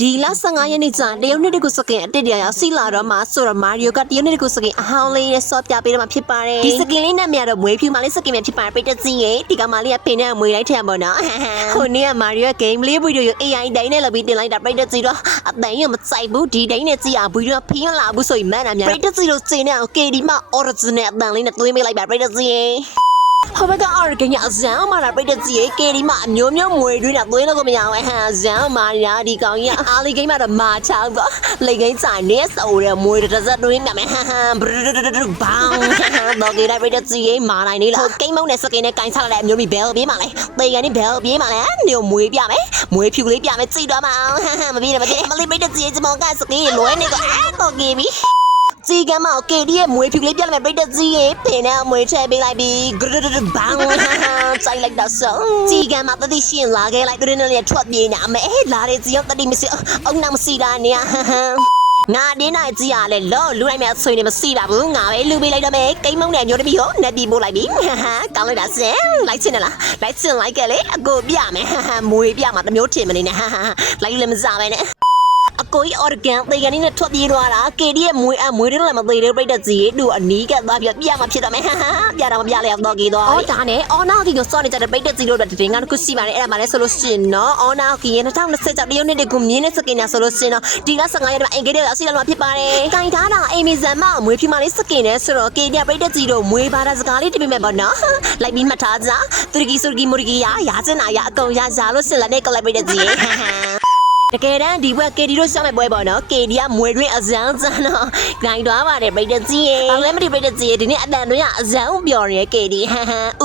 ဒီလ15ရက်နေ့ကျတရုတ်နှစ်တကူစကင်အတစ်တရားရောက်စီလာတော့မှဆိုတော့မာရီယိုကတရုတ်နှစ်တကူစကင်အဟောင်းလေးနဲ့ဆော့ပြပေးတော့မှဖြစ်ပါတယ်ဒီစကင်လေးနဲ့မြတော့မွေးဖြူမလေးစကင်ပဲဖြစ်ပါတယ်ပိတ်တစီရဲ့ဒီကမလေးကဖိနေမွေးလိုက်ထန်ပေါ့နော်ဟိုနေ့ကမာရီယိုဂိမ်းလေးဗီဒီယို AI တိုင်းနဲ့လာပြီးတင်လိုက်တာပိတ်တစီတော့အတန်ရမစိုက်ဘူးဒီတိုင်းနဲ့ကြည့်အောင်ဗီဒီယိုဖိမလာဘူးဆိုရင်မှန်တာများပိတ်တစီတို့စင်နဲ့ကေဒီမ original အတန်လေးနဲ့သွင်းပေးလိုက်ပါပိတ်တစီဟိုဘကအော်ကညာဇန်မာလာပိတ်တဲ့ကြီးကေဒီမအမျိုးမျိုးမွေတွင်းတာသွင်းလို့ကိုမရအောင်ဟန်ဇန်မာရာဒီကောင်ကြီးအားလေးကိန်းမှာတော့မာချောင်းတော့လေကိန်းစာနေဆိုတဲ့မွေတစ်စက်တွင်းမြမယ်ဟန်ဘဘောင်းတော့ကေလိုက်ပိတ်တဲ့ကြီးမာနိုင်နေလားကိန်းမုံနဲ့စကိန်းနဲ့ကိုင်းချလာတဲ့အမျိုးမျိုးဘယ်ပြေးမှာလဲတေကန်นี่ဘယ်ပြေးမှာလဲနေမွေပြမယ်မွေဖြူလေးပြမယ်ကြည့်တော့မအောင်မပြေးမပြေးမလေးပိတ်တဲ့ကြီးကျွန်မကစကိန်းလွဲနေတော့ကေပြီစီကမောကေဒီရဲ့မွေဖြူလေးပြလိုက်မယ်ပိတ်တဲ့ကြီးရဲ့ပင်နဲ့မွေထည့်ပေးလိုက်ပြီးဘောင်းဆိုင်လိုက်တော့ဆိုစီကမောတတိရှင်လာခဲ့လိုက်တဲ့နေ့ထွက်ပြေးနေအမေလာတဲ့ကြီးရောတတိမရှိအောင်နာမရှိတာနေငါဒီနိုင်ကြီးရလဲလောလူလိုက်မဲ့ဆွေနေမရှိတာဘူးငါပဲလူပေးလိုက်တော့မယ်ကိန်းမုံနဲ့မျိုးတမီးရောနက်တီပို့လိုက်ပြီကောင်းလိုက်တာစင်လိုက်ချင်လားလိုက်ချင်လိုက်ကလေအကိုပြမယ်မွေပြမှာတမျိုးထင်မနေနဲ့လိုက်လည်းမစားပဲနဲ့အကိုကြီး organ တေကန်နဲ့ထွက်ပြေးသွားတာကေဒီရဲ့မွေတွေလည်းမသေးသေးပြိတ္တကြီးတို့အနီးကသွားပြမှာဖြစ်တော့မယ်ပြတော့မပြလဲတော့ကြီးသွားအော်ဒါနဲ့အော်နာကီကိုစောနေကြတဲ့ပြိတ္တကြီးတို့တတင်ကတစ်ခုရှိပါတယ်အဲ့ဒါမှလည်းဆိုလို့ရှိရင်နော်အော်နာကီရဲ့2026တရုတ်နှစ်တကူမြင်းနဲ့စကင်နဲ့ဆိုလို့ရှိရင်တော့ဒီက15ရက်တည်းအင်္ဂလိပ်လောက်ရှိလာမှာဖြစ်ပါတယ်ကင်ထားတာအေမီဇန်မမွေဖြူမလေးစကင်နဲ့ဆိုတော့ကေဒီပြိတ္တကြီးတို့မွေဘာသာစကားလေးတပြိမဲ့ပေါ့နော်လိုက်ပြီးမှတ်ထားကြတူရကီဆိုရကီမိုရကီရာကျင်နာရအကုန်ရလို့ရှင်လက်နဲ့ကလိုက်ပြိတ္တကြီးတကယ်တမ်းဒီဘက်ကေဒီတို့ရှောင်းမဲ့ပွဲပေါ့နော်ကေဒီကမွေတွင်းအစမ်းစမ်းတော့ဂိုင်းသွားပါတယ်ပိတ်တကြီးရေဘာလဲမသိပိတ်တကြီးရေဒီနေ့အတန်တွင်းကအစမ်းပျော်ရဲကေဒီ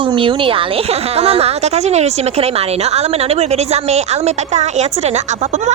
ဥမြူးနေရလေမမကကချင်းနေရရှင်မခလိုက်ပါတယ်နော်အားလုံးမနောက်နေ့ပြည့်ပြည့်ကြမယ်အားလုံးပဲဘိုင်ဘိုင်အရချစ်တယ်နော်အဘဘဘ